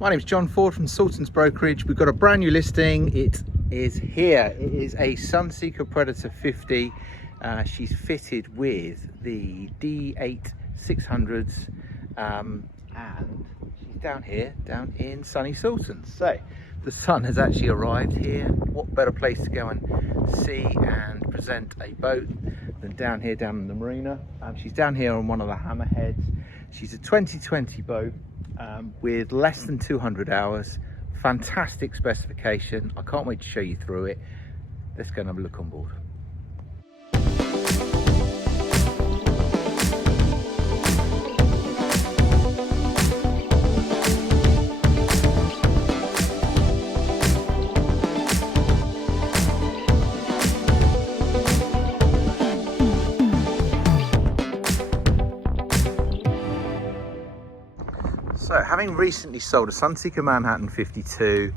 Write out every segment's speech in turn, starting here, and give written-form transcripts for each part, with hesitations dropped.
My name's John Ford from Salterns Brokerage. We've got a brand new listing. It is here. It is a Sunseeker Predator 50. She's fitted with the D8 600s and she's down in sunny Salterns. So the sun has actually arrived here. What better place to go and see and present a boat than down here, down in the marina. She's down here on one of the hammerheads. She's a 2020 boat with less than 200 hours. Fantastic specification. I can't wait to show you through it. Let's go and have a look on board. So, having recently sold a Sunseeker Manhattan 52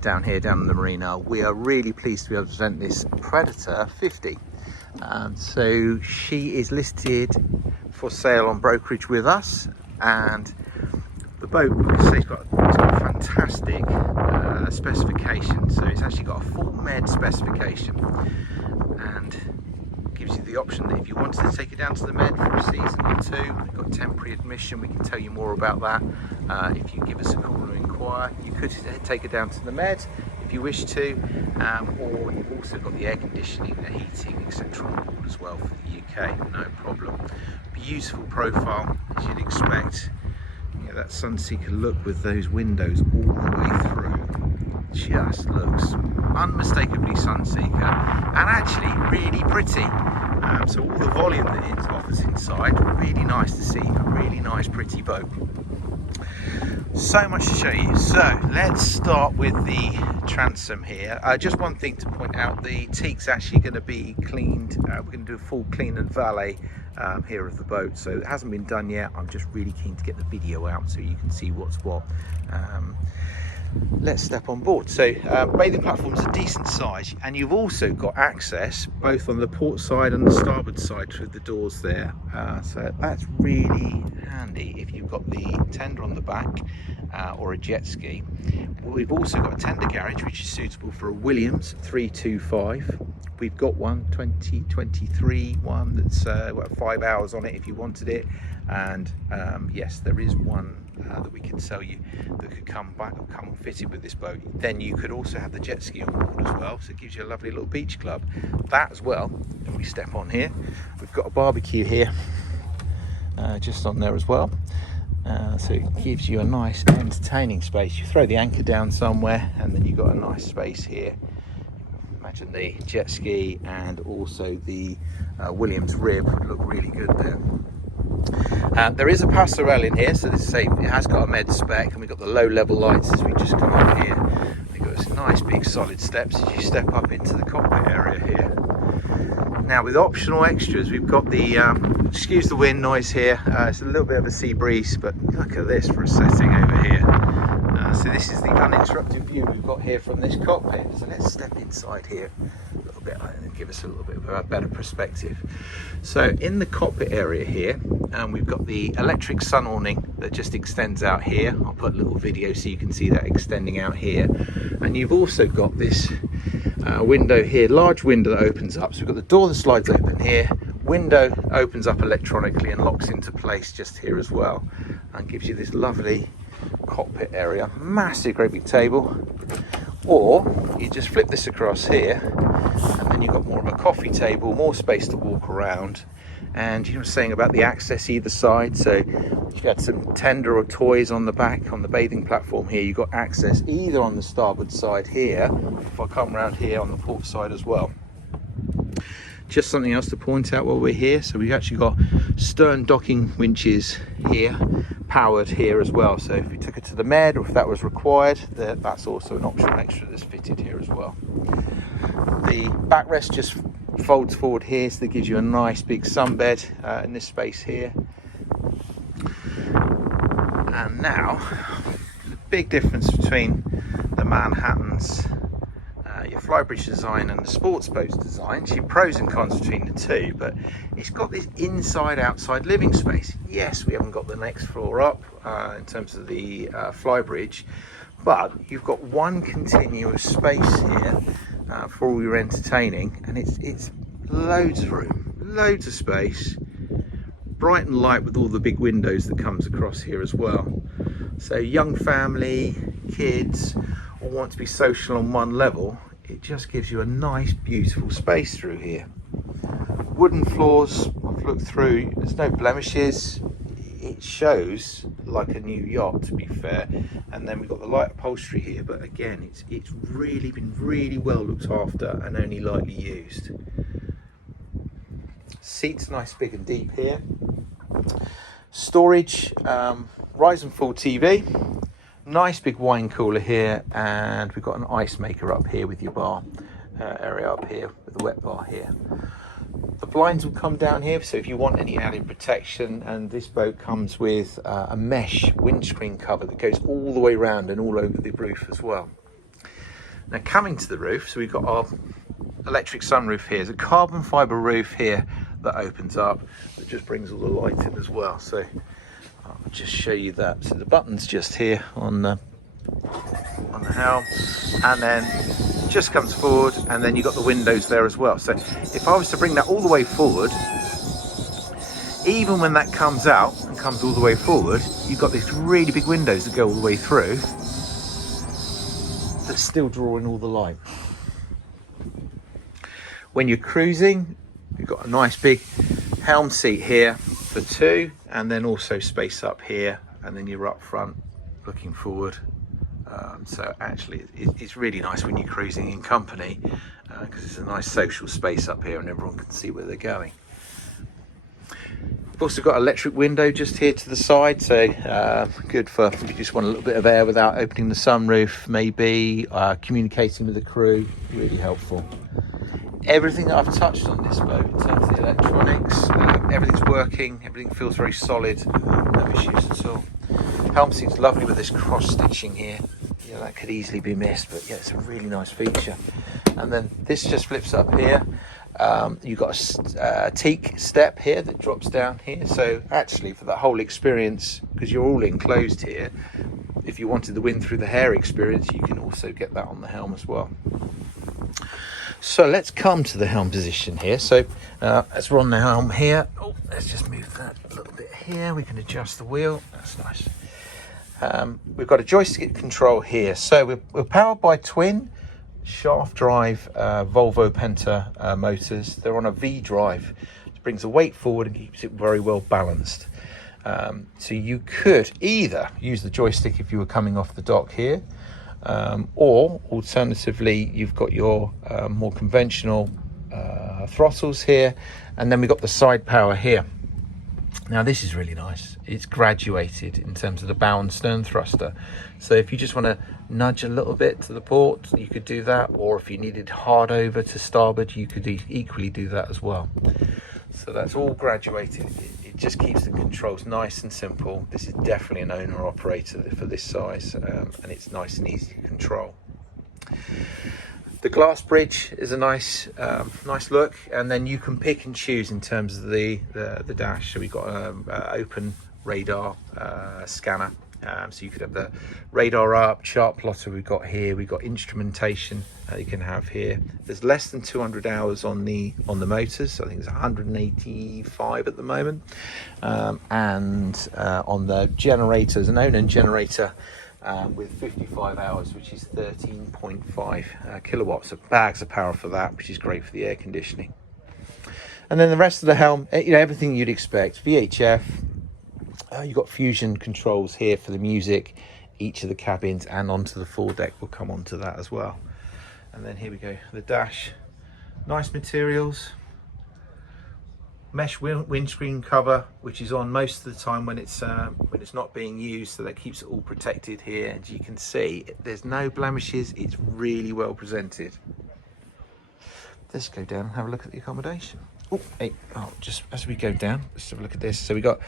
down here, down in the marina, we are really pleased to be able to present this Predator 50. So she is listed for sale on brokerage with us, and the boat, like I say, it's got fantastic specification. So it's actually got a full med specification and gives you the option that if you wanted to take it down to the med for a season or two, we've got temporary admission. We can tell you more about that if you give us a call or inquire. You could take it down to the med if you wish to, or you've also got the air conditioning, the heating, etc. on board as well for the UK, no problem. Beautiful profile, as you'd expect. You know, that Sunseeker look with those windows all the way through. Just looks unmistakably Sunseeker and actually really pretty. So all the volume that it offers inside, really nice to see. A really nice pretty boat. So much to show you. So let's start with the transom here. Just one thing to point out, the teak's actually going to be cleaned. We're going to do a full clean and valet here of the boat, so it hasn't been done yet. I'm just really keen to get the video out so you can see what's what. Let's step on board. So bathing platform's a decent size, and you've also got access both on the port side and the starboard side through the doors there. So that's really handy if you've got the tender on the back or a jet ski. We've also got a tender garage which is suitable for a Williams 325. We've got one 2023 one that's 5 hours on it if you wanted it, and yes, there is one that we can sell you that could come fitted with this boat. Then you could also have the jet ski on board as well, so it gives you a lovely little beach club. That as well, if we step on here, we've got a barbecue here just on there as well. So it gives you a nice entertaining space. You throw the anchor down somewhere and then you've got a nice space here. Imagine the jet ski and also the Williams rib look really good there. There is a passerelle in here, so this it has got a med spec, and we've got the low level lights as we just come up here. We've got this nice big solid steps as you step up into the cockpit area here. Now with optional extras, we've got the, excuse the wind noise here, it's a little bit of a sea breeze, but look at this for a setting over here. So this is the uninterrupted view we've got here from this cockpit. So let's step inside here a little bit and give us a little bit of a better perspective. So in the cockpit area here, we've got the electric sun awning that just extends out here. I'll put a little video so you can see that extending out here. And you've also got this window here, large window that opens up. So we've got the door that slides open here, window opens up electronically and locks into place just here as well, and gives you this lovely cockpit area. Massive great big table, or you just flip this across here and then you've got more of a coffee table, more space to walk around. And you were saying about the access either side, so if you had some tender or toys on the back on the bathing platform here, you've got access either on the starboard side here, if I come around here on the port side as well. Just something else to point out while we're here, so we've actually got stern docking winches here, powered here as well, so if we took it to the med or if that was required, that's also an optional extra that's fitted here as well. The backrest just folds forward here, so that gives you a nice big sunbed in this space here. And now the big difference between the Manhattans, your flybridge design and the sports boats design. So pros and cons between the two, but it's got this inside outside living space. Yes, we haven't got the next floor up in terms of the flybridge, but you've got one continuous space here for all your entertaining, and it's loads of room, loads of space, bright and light with all the big windows that comes across here as well. So young family, kids, or want to be social on one level, it just gives you a nice beautiful space through here. Wooden floors, I've looked through, there's no blemishes. It shows like a new yacht, to be fair. And then we've got the light upholstery here, but again, it's really been really well looked after and only lightly used. Seats nice, big and deep here. Storage, rise and fall TV, nice big wine cooler here, and we've got an ice maker up here with your bar area up here with the wet bar here. The blinds will come down here, so if you want any added protection, and this boat comes with a mesh windscreen cover that goes all the way around and all over the roof as well. Now coming to the roof, so we've got our electric sunroof here. There's a carbon fibre roof here that opens up, that just brings all the light in as well. So I'll just show you that. So the button's just here on the helm, and then just comes forward, and then you've got the windows there as well. So if I was to bring that all the way forward, even when that comes out and comes all the way forward, you've got these really big windows that go all the way through that still draw in all the light. When you're cruising, you've got a nice big helm seat here for two, and then also space up here, and then you're up front looking forward. So actually it's really nice when you're cruising in company, because it's a nice social space up here and everyone can see where they're going. We've also got an electric window just here to the side, so good for if you just want a little bit of air without opening the sunroof, maybe communicating with the crew, really helpful. Everything that I've touched on this boat in terms of the electronics, everything's working, everything feels very solid, no issues at all. Helm seat's lovely with this cross stitching here. Yeah, that could easily be missed, but yeah, it's a really nice feature. And then this just flips up here. You've got a teak step here that drops down here. So actually for that whole experience, because you're all enclosed here, if you wanted the wind through the hair experience, you can also get that on the helm as well. So let's come to the helm position here. So as we're on the helm here, let's just move that a little bit here. We can adjust the wheel, that's nice. We've got a joystick control here. So we're powered by twin shaft drive Volvo Penta motors. They're on a V drive. It brings the weight forward and keeps it very well balanced. So you could either use the joystick if you were coming off the dock here, or alternatively you've got your more conventional throttles here, and then we've got the side power here. Now this is really nice. It's graduated in terms of the bow and stern thruster. So if you just want to nudge a little bit to the port, you could do that, or if you needed hard over to starboard, you could equally do that as well. So that's all graduated. It just keeps the controls nice and simple. This is definitely an owner operator for this size, and it's nice and easy to control. The glass bridge is a nice look, and then you can pick and choose in terms of the dash. So we've got an open radar scanner, so you could have the radar up, chart plotter we've got here, we've got instrumentation you can have here. There's less than 200 hours on the motors. I think it's 185 at the moment, and on the generators, an Onan generator with 55 hours, which is 13.5 kilowatts of bags of power for that, which is great for the air conditioning. And then the rest of the helm, everything you'd expect. VHF, you've got fusion controls here for the music, each of the cabins, and onto the foredeck. We'll come onto that as well. And then here we go, the dash, nice materials, mesh windscreen cover, which is on most of the time when it's not being used, so that keeps it all protected here. As you can see, there's no blemishes. It's really well presented. Let's go down and have a look at the accommodation. Just as we go down, let's have a look at this. So we got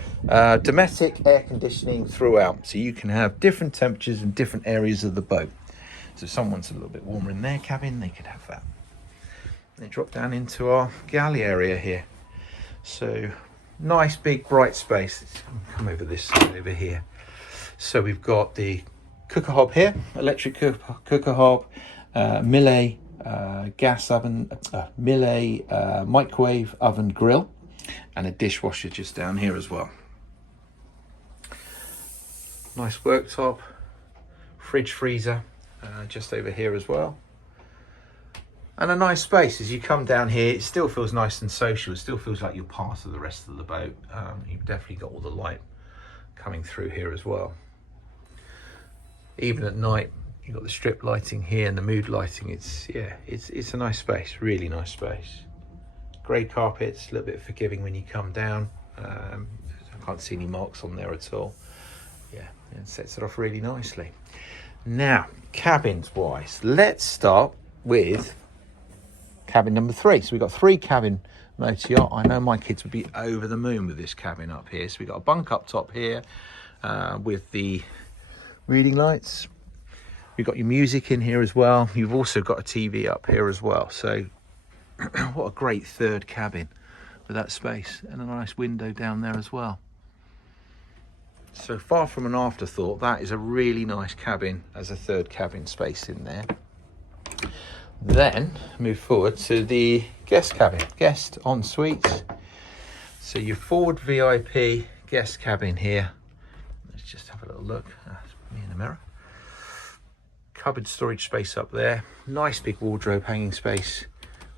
domestic air conditioning throughout, so you can have different temperatures in different areas of the boat. So if someone's a little bit warmer in their cabin, they could have that. They drop down into our galley area here. So nice big bright space. Let's come over this side over here. So we've got the cooker hob here, electric cooker hob, Millet gas oven, Millet microwave oven grill, and a dishwasher just down here as well. Nice worktop, fridge freezer just over here as well. And a nice space. As you come down here, it still feels nice and social. It still feels like you're part of the rest of the boat. You've definitely got all the light coming through here as well. Even at night, you've got the strip lighting here and the mood lighting. It's a nice space, really nice space. Grey carpets, a little bit forgiving when you come down. I can't see any marks on there at all. Yeah, it sets it off really nicely. Now, cabins wise, let's start with cabin number 3. So we've got 3 cabin motor yacht. I know my kids would be over the moon with this cabin up here. So we've got a bunk up top here with the reading lights. You've got your music in here as well. You've also got a TV up here as well. So what a great third cabin with that space, and a nice window down there as well. So far from an afterthought, that is a really nice cabin as a third cabin space in there. Then move forward to the guest cabin, guest ensuite. So your forward VIP guest cabin here. Let's just have a little look. That's me in the mirror. Cupboard storage space up there. Nice big wardrobe hanging space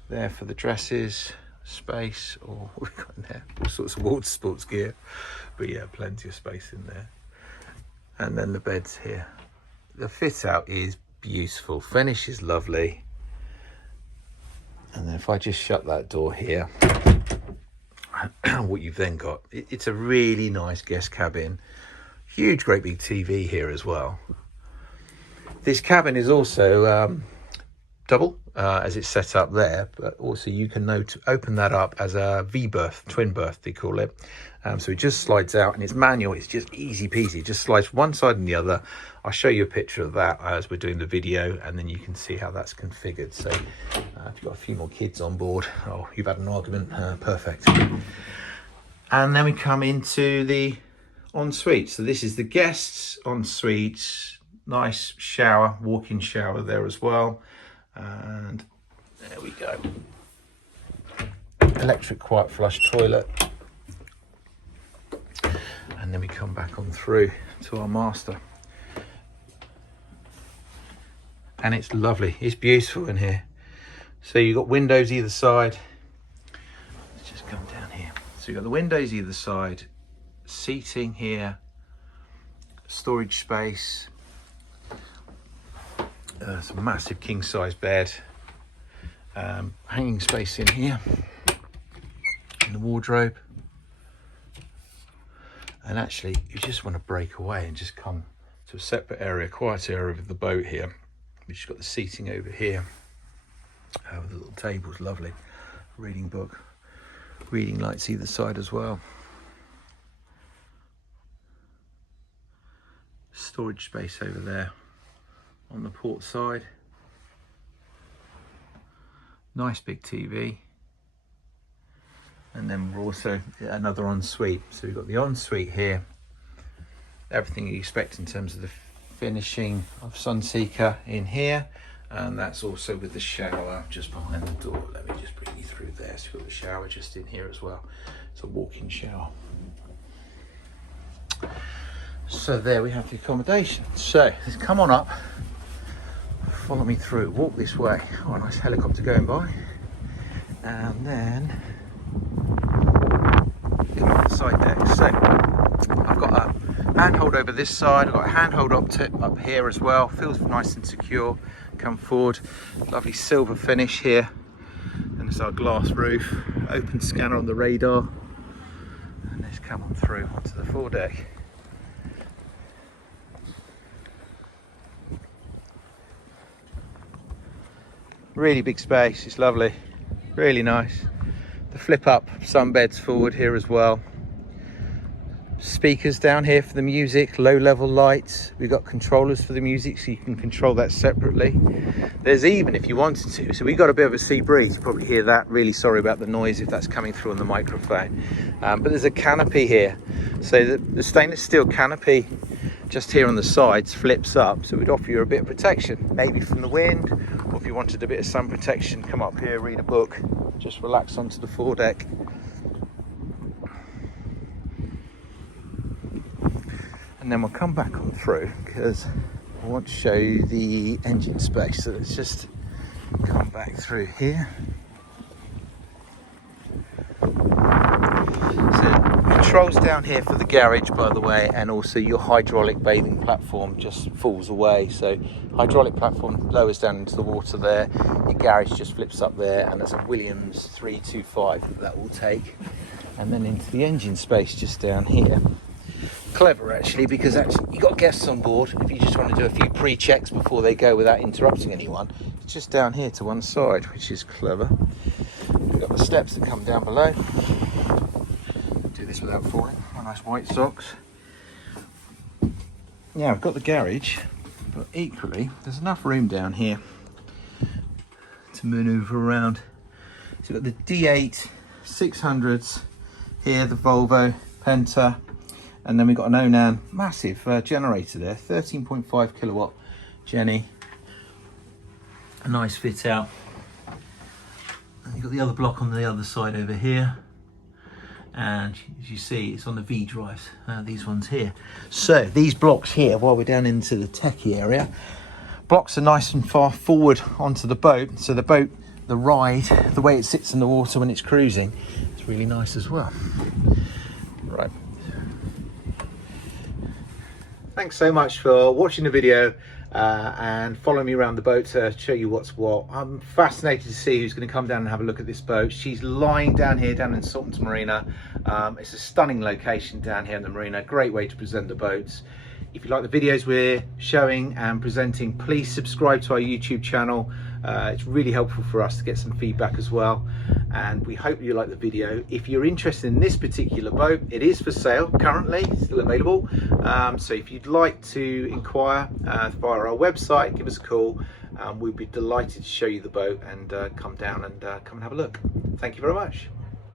there for the dresses. Space, or we've got in there all sorts of water sports gear, but yeah, plenty of space in there. And then the beds here. The fit out is beautiful. Finish is lovely. And then if I just shut that door here, what you've then got, it's a really nice guest cabin. Huge, great big TV here as well. This cabin is also double as it's set up there, but also you can open that up as a V-berth, twin berth they call it. So it just slides out, and it's manual. It's just easy peasy. It just slides one side and the other. I'll show you a picture of that as we're doing the video, and then you can see how that's configured. So if you've got a few more kids on board, oh, you've had an argument, perfect. And then we come into the ensuite. So this is the guests ensuite. Nice shower, walk-in shower there as well. And there we go. Electric quiet flush toilet. And then we come back on through to our master. And it's lovely. It's beautiful in here. So you've got windows either side. Let's just come down here. So you've got the windows either side, seating here, storage space. It's a massive king size bed, hanging space in here, in the wardrobe. And actually, you just want to break away and just come to a separate area, quiet area of the boat here. We've just got the seating over here, with the little tables, lovely. Reading book, reading lights either side as well. Storage space over there on the port side. Nice big TV. And then we're also another ensuite. So we've got the ensuite here. Everything you expect in terms of the finishing of Sunseeker in here. And that's also with the shower just behind the door. Let me just bring you through there. So we've got the shower just in here as well. It's a walk-in shower. So there we have the accommodation. So let's come on up. Follow me through, walk this way. Oh, a nice helicopter going by. And then come on the side deck. So I've got a handhold over this side. I've got a handhold up here as well. Feels nice and secure. Come forward. Lovely silver finish here. And it's our glass roof. Open scanner on the radar. And let's come on through onto the foredeck. Really big space, it's lovely, really nice. The flip up sunbeds forward here as well. speakers down here for the music, low level lights. We've got controllers for the music, so you can control that separately. There's even, if you wanted to, so we got a bit of a sea breeze, you probably hear that. Really sorry about the noise if that's coming through on the microphone. But there's a canopy here, so the stainless steel canopy just here on the sides flips up, so we'd offer you a bit of protection, maybe from the wind, or if you wanted a bit of sun protection, come up here, read a book, just relax onto the foredeck. And then we'll come back on through because I want to show you the engine space. So let's just come back through here. So controls down here for the garage, by the way, and also your hydraulic bathing platform just falls away. So hydraulic platform lowers down into the water there. Your garage just flips up there, and there's a Williams 325 that will take. And then into the engine space just down here. Clever actually, because actually you've got guests on board. If you just want to do a few pre-checks before they go without interrupting anyone, it's just down here to one side, which is clever. We've got the steps that come down below. Do this without falling. My nice white socks. Yeah, we've got the garage, but equally there's enough room down here to manoeuvre around. So we've got the D8 600s here, the Volvo Penta. And then we've got an Onan massive generator there, 13.5 kilowatt Jenny. A nice fit out. And you've got the other block on the other side over here. And as you see, it's on the V drives, these ones here. So these blocks here, while we're down into the techie area, blocks are nice and far forward onto the boat. So the boat, the ride, the way it sits in the water when it's cruising, it's really nice as well. Right. Thanks so much for watching the video and following me around the boat to show you what's what. I'm fascinated to see who's going to come down and have a look at this boat. She's lying down here, down in Salterns Marina. It's a stunning location down here in the marina. Great way to present the boats. If you like the videos we're showing and presenting, please subscribe to our YouTube channel. It's really helpful for us to get some feedback as well. And we hope you like the video. If you're interested in this particular boat, it is for sale currently, still available. So if you'd like to inquire via our website, give us a call. We'd be delighted to show you the boat and come down and come and have a look. Thank you very much.